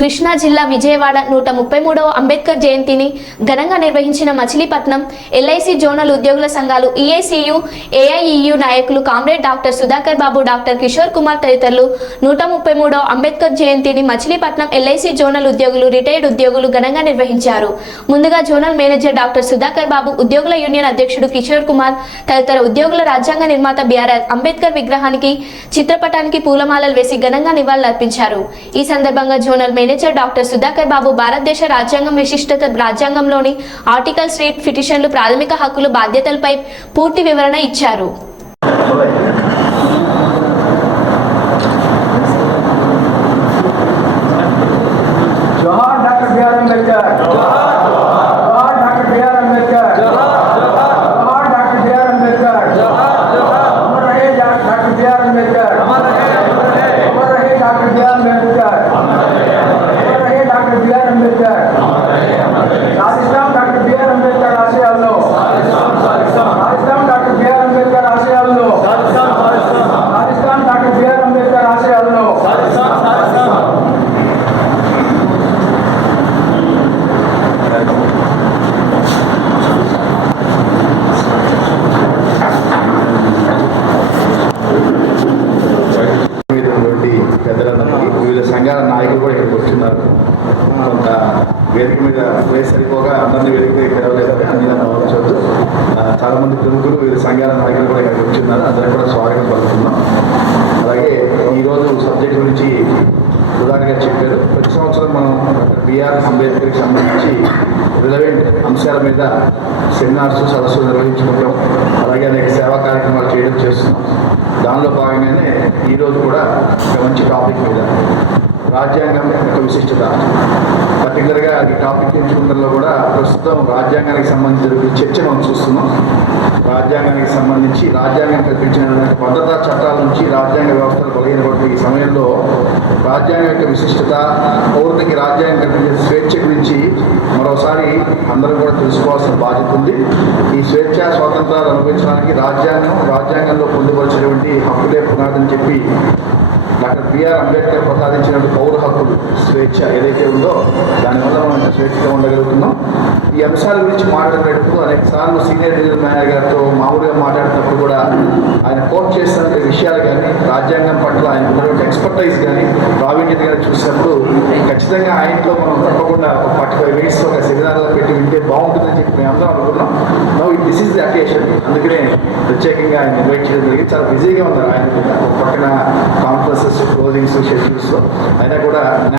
కృష్ణా జిల్లా విజయవాడ నూట ముప్పై మూడవ అంబేద్కర్ జయంతిని ఘనంగా నిర్వహించిన మచిలీపట్నం ఎల్ఐసి జోనల్ ఉద్యోగుల సంఘాలు ఈఐసియు ఏఐఈయు నాయకులు comrade doctor Sudhakar Babu doctor Kishore Kumar తదితరులు నూట ముప్పై మూడవ అంబేద్కర్ జయంతిని మచిలీపట్నం ఎల్ఐసి జోనల్ ఉద్యోగులు రిటైర్డ్ ఉద్యోగులు ఘనంగా నిర్వహించారు. ముందుగా zonal manager doctor Sudhakar Babu ఉద్యోగుల యూనియన్ అధ్యక్షుడు కిషోర్ కుమార్ తదితర ఉద్యోగుల రాజ్యాంగ నిర్మాత బిఆర్ఆర్ అంబేద్కర్ విగ్రహానికి చిత్రపటానికి పూలమాలలు వేసి ఘనంగా నివాళులర్పించారు. ఈ సందర్భంగా zonal manager doctor Sudhakar Babu భారతదేశ రాజ్యాంగం విశిష్టత రాజ్యాంగంలోని ఆర్టికల్ స్ట్రీట్ పిటిషన్లు ప్రాథమిక హక్కులు బాధ్యతలపై పూర్తి వివరణ ఇచ్చారు జోహార్ డాక్టర్ బిఆర్ అంబేద్కర్ జోహార్ డాక్టర్ బిఆర్ అంబేద్కర్ జోహార్ డాక్టర్ బిఆర్ అంబేద్కర్ అమర్ రహే డాక్టర్ బిఆర్ అంబేద్కర్ అమర్ రహే డాక్టర్ బిఆర్ అంబేద్కర్ అమర్ రహే డాక్టర్ బిఆర్ అంబేద్కర్ సాధిస్తాం డాక్టర్ బిఆర్ అంబేద్కర్ ఆశయాల్లో సాధిస్తాం డాక్టర్ బిఆర్ అంబేద్కర్ ఆశయాల్లో సాధిస్తాం డాక్టర్ బిఆర్ అంబేద్కర్ ఆశయాల్లో మీద ఉన్నటువంటి పెద్దలందరికీ వివిధ సంఘాల నాయకులు కూడా ఇక్కడికి వస్తున్నారు. కొంత వేదిక మీద వేసరిపోగా సరిపోగా అందరినీ వేదిక మీద పిలవలేదని అన్ని నమ్మవచ్చొద్దు చాలా మంది ప్రముఖులు వివిధ సంఘాల నాయకులు కూడా ఇక్కడికి వచ్చిన్నారు. అందరికీ కూడా స్వాగతం పలుకుతున్నాం. అలాగే ఈరోజు సబ్జెక్ట్ గురించి ఉదాహరణగా చెప్పారు. ప్రతి సంవత్సరం మనం బిఆర్ అంబేద్కర్కి సంబంధించి రిలవెంట్ అంశాల మీద సెమినార్స్ సదస్సులు నిర్వహించుకుంటాం. అలాగే అనేక సేవా కార్యక్రమాలు చేయడం చేస్తున్నాం. దానిలో భాగంగానే ఈరోజు కూడా ఒక మంచి టాపిక్ మీద రాజ్యాంగం యొక్క విశిష్టత. పర్టికులర్గా ఈ టాపిక్ ఎంచుకుంటలో కూడా ప్రస్తుతం రాజ్యాంగానికి సంబంధించిన చర్చ మనం చూస్తున్నాం. రాజ్యాంగానికి సంబంధించి రాజ్యాంగం కల్పించినటువంటి భద్రతా చట్టాల నుంచి రాజ్యాంగ వ్యవస్థలు బలహీనపడుతున్న ఈ సమయంలో రాజ్యాంగం యొక్క విశిష్టత పౌరునికి రాజ్యాంగం కల్పించే స్వేచ్ఛ గురించి మరోసారి అందరూ కూడా తెలుసుకోవాల్సిన బాధ్యత ఉంది. ఈ స్వేచ్ఛ స్వాతంత్రాలు అనుభవించడానికి రాజ్యాంగం రాజ్యాంగంలో పొందుపరిచినటువంటి హక్కులే పునాదని చెప్పి డాక్టర్ బిఆర్ అంబేద్కర్ ప్రసాదించిన పౌర హక్కులు స్వేచ్ఛ ఏదైతే ఉందో దానివల్ల మనం స్వేచ్ఛగా ఉండగలుగుతున్నాం? ఈ అంశాల గురించి మాట్లాడేటప్పుడు అనేక సార్లు సీనియర్ లీడర్ మేనేజర్ గారితో మామూలుగా మాట్లాడినప్పుడు కూడా ఆయన కోట్ చేసిన విషయాలు కానీ రాజ్యాంగం పట్ల ఆయన ఉన్నటువంటి ఎక్స్పర్టైజ్ కానీ ప్రావీణ్యత కానీ చూసినప్పుడు ఖచ్చితంగా ఆయనతో మనం తప్పకుండా ఒక ఫార్టీ ఫైవ్ మినిట్స్ ఒక సెమినార్లో పెట్టి వింటే బాగుంటుందని చెప్పి మేము అందరం అందుకనే ప్రత్యేకంగా ఆయన ఇన్వైట్ చేయడం జరిగింది. చాలా బిజీగా ఉన్నారు ఆయన పక్కన కాన్ఫరెన్సెస్ క్లోజింగ్స్ షెడ్యూల్స్లో అయినా కూడా